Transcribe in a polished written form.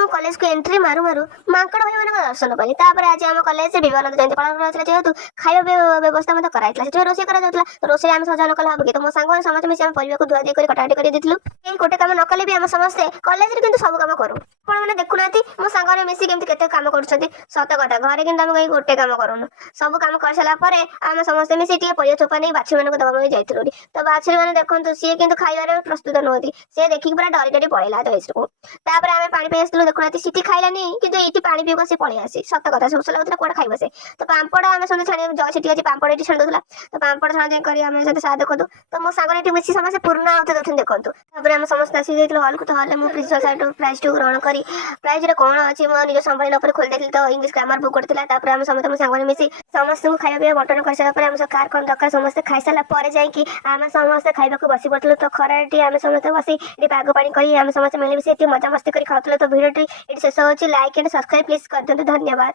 ମୁଁ କଲେଜକୁ ଏଣ୍ଟ୍ରି ମାରୁ ମାରୁ ମାଙ୍କଡ଼ ଭାଇମାନଙ୍କ ଦର୍ଶନ କଲି। ତାପରେ ଆଜି ଆମ କଲେଜରେ ବିବେକାନନ୍ଦ ଜୟନ୍ତୀ ପାଳନ କରାଯାଉଥିଲା, ଯେହେତୁ ଖାଇବା ବ୍ୟବସ୍ଥା ମଧ୍ୟ କରାଯାଇଥିଲା। ସେଠି ରୋଷେଇ କରାଯାଉଥିଲା। ରୋଷେଇ ଆମେ ସହଜ ନ କଲେ ହବ କି? ତ ମୋ ସାଙ୍ଗମାନେ ସମସ୍ତେ ମିଶି ଆମେ ପରିବାକୁ ଧୁଆଧୁଇ କରି କଟାକଟି କରି ଦେଇଥିଲୁ। କେହି ଗୋଟେ କାମ ନ କଲେ ବି ଆମେ ସମସ୍ତେ କଲେଜରେ କିନ୍ତୁ ସବୁ କାମ କରୁ। ଆପଣମାନେ ଦେଖୁନାହାନ୍ତି ମୋ ସାଙ୍ଗମାନେ ମିଶି କେମିତି କେତେ କାମ କରୁଛନ୍ତି। ସତ କଥା, ଘରେ କିନ୍ତୁ ଆମେ କେହି ଗୋଟେ କାମ କରୁନୁ। ସବୁ କାମ କରିସାରିଲା ପରେ ଆମେ ସମସ୍ତେ ମିଶି ଟିକେ ପରିବା ଚୋପା ନେଇ ବାଛୁରୀମାନଙ୍କୁ ଦେବା ପାଇଁ ଯାଇଥିଲୁ। ତ ବାଛୁରୀମାନେ ଦେଖନ୍ତୁ, ସିଏ କିନ୍ତୁ ଖାଇବାରେ ପ୍ରସ୍ତୁତ ନୁହନ୍ତି। ସେ ଦେଖିକି ପୁରା ଡରି ଡରି ପଳେଇଲା ଜୟଶ୍ରୀକୁ। ତାପରେ ଆମେ ପାଣି ପାଇଁ ଆସିଥିଲୁ, ଦେଖୁନାହାନ୍ତି ସେଠି ଖାଇଲାନି, କିନ୍ତୁ ଏଇଠି ପାଣି ପିଇବାକୁ ସେ ପଳେଇ ଆସି। ସତ କଥା, ଶୋଷ ଲାଗୁଥିଲା କୁଆଡ଼େ ଖାଇବ ସେ। ତ ପାମ୍ପଡ଼ ଆମେ ସମସ୍ତେ ଛାଣି, ଜୟ ସେଠି ଆଜି ପାମ୍ପଡ଼ ଏଠି ଛାଣି ଦଉଥିଲା। ତ ପାମ୍ପଡ଼ ଛାଣା ଯାଇ କରି ଆମେ ଯଦି ସାହା ଦେଖନ୍ତୁ, ତ ମୋ ସାଙ୍ଗରେ ଏଠି ମିଶି ସମସ୍ତେ ପୁରୁଣା ଆଉଥରେ ଦଉଛନ୍ତି ଦେଖନ୍ତୁ। ତାପରେ ଆମେ ସମସ୍ତେ ଆସି ଯାଇଥିଲୁ ହଲ୍କୁ। ତ ହଲ୍ରେ ମୁଁ ପ୍ରିନ୍ସିପାଲ୍ ସାର୍ଠୁ ପ୍ରାଇଜ୍ଟିକୁ ଗ୍ରହଣ କରି, ପ୍ରାଇଜ୍ରେ କ'ଣ ଅଛି ମୁଁ ନିଜ ସମ୍ଭାଳି ନକରି ଖୋଲି ଦେଖିଲି, ତ ଇଂଲିଶ ଗ୍ରାମାର ବୁକ୍ ଗୋଟେ ଥିଲା। ତାପରେ ଆମେ ସମସ୍ତେ ମୋ ସାଙ୍ଗମାନେ ମିଶି ସମସ୍ତଙ୍କୁ ଖାଇବା ପିଇବା ବଣ୍ଟନ କରିସାରିଲା ପରେ, ଆମ ସହ କାହାର କ'ଣ ଦରକାର ସମସ୍ତେ ଖାଇସାରିଲା ପରେ ଯାଇକି ଆମେ ସମସ୍ତେ ଖାଇବାକୁ ବସି ପଡ଼ିଥିଲୁ। ତ ଖରାଟି ଆମେ ସମସ୍ତେ ବସି ଏଠି ପାଗ ପାଣି କରି ଆମେ ସମସ୍ତେ ମିଳିମିଶି ଏଠି ମଜାମସ୍ତି କରି ଖାଉଥିଲୁ। ତ ଭିଡ଼ିଓଟି ଏଠି ଶେଷ ହେଉଛି। ଲାଇକ୍ ଆଣ୍ଡ ସବସ୍କ୍ରାଇବ୍ ପ୍ଲିଜ୍ କରିଦିଅନ୍ତୁ। ଧନ୍ୟବାଦ।